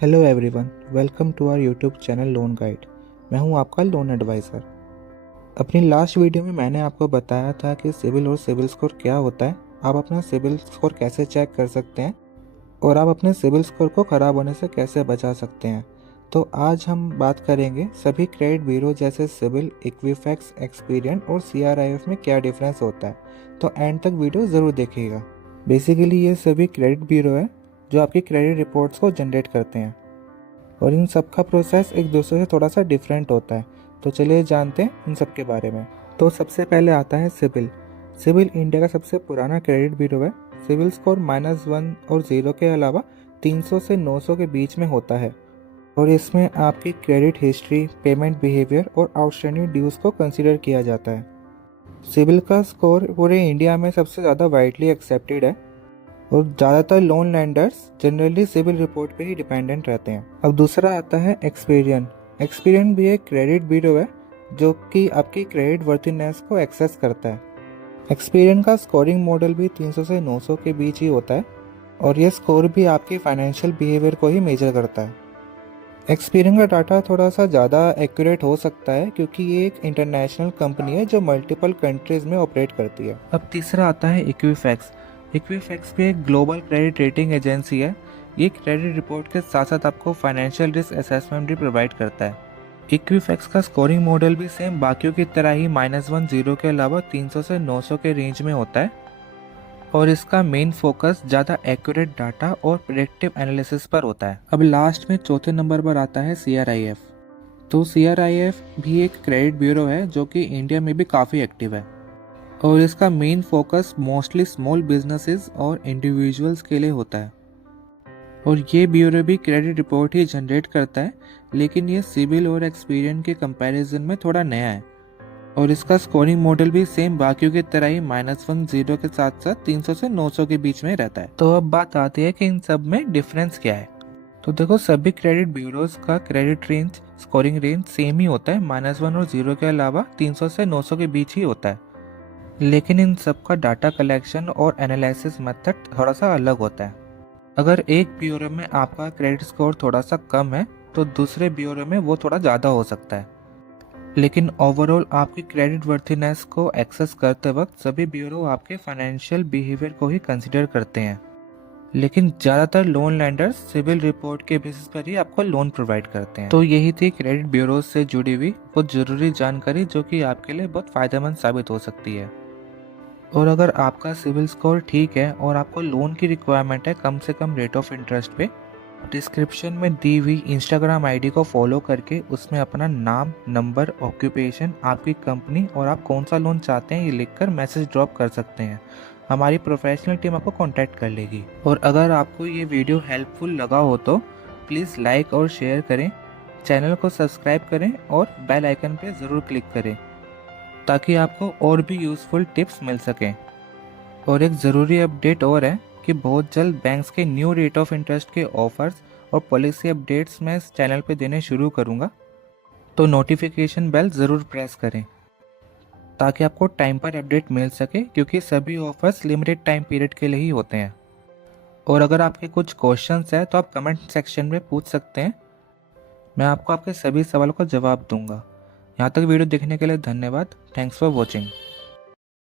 Hello everyone, welcome to our YouTube channel loan guide. मैं हूं आपका लोन एडवाइज़र। अपनी लास्ट वीडियो में मैंने आपको बताया था कि सिविल और सिविल स्कोर क्या होता है, आप अपना सिविल स्कोर कैसे चेक कर सकते हैं और आप अपने सिविल स्कोर को ख़राब होने से कैसे बचा सकते हैं। तो आज हम बात करेंगे सभी क्रेडिट ब्यूरो जैसे सिविल, इक्विफैक्स, एक्सपीरियन और CRIF में क्या डिफरेंस होता है। तो एंड तक वीडियो ज़रूर देखिएगा। बेसिकली ये सभी क्रेडिट ब्यूरो है जो आपकी क्रेडिट रिपोर्ट्स को जनरेट करते हैं और इन सब का प्रोसेस एक दूसरे से थोड़ा सा डिफरेंट होता है। तो चलिए जानते हैं इन सब के बारे में। तो सबसे पहले आता है सिविल। सिविल इंडिया का सबसे पुराना क्रेडिट ब्यूरो है। सिविल स्कोर -1 और 0 के अलावा 300 से 900 के बीच में होता है और इसमें आपकी क्रेडिट हिस्ट्री, पेमेंट बिहेवियर और आउटस्टैंडिंग ड्यूज को कंसिडर किया जाता है। सिविल का स्कोर पूरे इंडिया में सबसे ज़्यादा वाइडली एक्सेप्टेड है और ज़्यादातर loan lenders generally CIBIL report पे ही डिपेंडेंट रहते हैं। अब दूसरा आता है एक्सपीरियन। एक्सपीरियन भी एक क्रेडिट ब्यूरो है जो कि आपकी क्रेडिट वर्थीनेस को एक्सेस करता है। एक्सपीरियन का स्कोरिंग मॉडल भी 300 से 900 के बीच ही होता है और ये स्कोर भी आपके फाइनेंशियल बिहेवियर को ही मेजर करता है। एक्सपीरियन का डाटा थोड़ा सा ज़्यादा एक्यूरेट हो सकता है क्योंकि ये एक इंटरनेशनल कंपनी है जो मल्टीपल कंट्रीज़ में ऑपरेट करती है। अब तीसरा आता है इक्विफैक्स। इक्विफैक्स भी एक ग्लोबल क्रेडिट रेटिंग एजेंसी है। ये क्रेडिट रिपोर्ट के साथ साथ आपको फाइनेंशियल रिस्क असेसमेंट भी प्रोवाइड करता है। इक्विफैक्स का स्कोरिंग मॉडल भी सेम बाकियों की तरह ही -1 0 के अलावा 300 से 900 के रेंज में होता है और इसका मेन फोकस ज़्यादा एक्यूरेट डाटा और प्रेडिक्टिव एनालिसिस पर होता है। अब लास्ट में चौथे नंबर पर आता है CRIF। तो CRIF भी एक क्रेडिट ब्यूरो है जो कि इंडिया में भी काफ़ी एक्टिव है और इसका main focus mostly small businesses और इंडिविजुअल्स के लिए होता है और ये ब्यूरो भी क्रेडिट रिपोर्ट ही जनरेट करता है, लेकिन ये सिविल और एक्सपीरियन के कंपैरिजन में थोड़ा नया है और इसका स्कोरिंग मॉडल भी सेम बाकियों की तरह ही -1 0 के साथ साथ 300 से 900 के बीच में रहता है। तो अब बात आती है कि इन सब में डिफरेंस क्या है। तो देखो, सभी क्रेडिट ब्यूरोज का credit range, scoring range same ही होता है, -1 और 0 के अलावा 300 से 900 के बीच ही होता है, लेकिन इन सब का डाटा कलेक्शन और एनालिसिस मेथड थोड़ा सा अलग होता है। अगर एक ब्यूरो में आपका क्रेडिट स्कोर थोड़ा सा कम है तो दूसरे ब्यूरो में वो थोड़ा ज़्यादा हो सकता है, लेकिन ओवरऑल आपकी क्रेडिट वर्थीनेस को एक्सेस करते वक्त सभी ब्यूरो आपके फाइनेंशियल बिहेवियर को ही कंसिडर करते हैं, लेकिन ज़्यादातर लोन लैंडर्स सिविल रिपोर्ट के बेसिस पर ही आपको लोन प्रोवाइड करते हैं। तो यही थी क्रेडिट ब्यूरो से जुड़ी हुई बहुत ज़रूरी जानकारी जो कि आपके लिए बहुत फ़ायदेमंद साबित हो सकती है। और अगर आपका सिविल स्कोर ठीक है और आपको लोन की रिक्वायरमेंट है कम से कम रेट ऑफ इंटरेस्ट पे, डिस्क्रिप्शन में दी हुई इंस्टाग्राम आईडी को फॉलो करके उसमें अपना नाम, नंबर, ऑक्यूपेशन, आपकी कंपनी और आप कौन सा लोन चाहते हैं ये लिखकर मैसेज ड्रॉप कर सकते हैं। हमारी प्रोफेशनल टीम आपको कांटेक्ट कर लेगी। और अगर आपको ये वीडियो हेल्पफुल लगा हो तो प्लीज़ लाइक और शेयर करें, चैनल को सब्सक्राइब करें और बेल आइकन पर ज़रूर क्लिक करें ताकि आपको और भी यूज़फुल टिप्स मिल सकें। और एक ज़रूरी अपडेट और है कि बहुत जल्द बैंक्स के न्यू रेट ऑफ इंटरेस्ट के ऑफर्स और पॉलिसी अपडेट्स मैं इस चैनल पे देने शुरू करूँगा, तो नोटिफिकेशन बेल ज़रूर प्रेस करें ताकि आपको टाइम पर अपडेट मिल सके, क्योंकि सभी ऑफर्स लिमिटेड टाइम पीरियड के लिए ही होते हैं। और अगर आपके कुछ क्वेश्चंस हैं तो आप कमेंट सेक्शन में पूछ सकते हैं, मैं आपको आपके सभी सवालों का जवाब दूंगा। यहाँ तक वीडियो देखने के लिए धन्यवाद। Thanks for watching.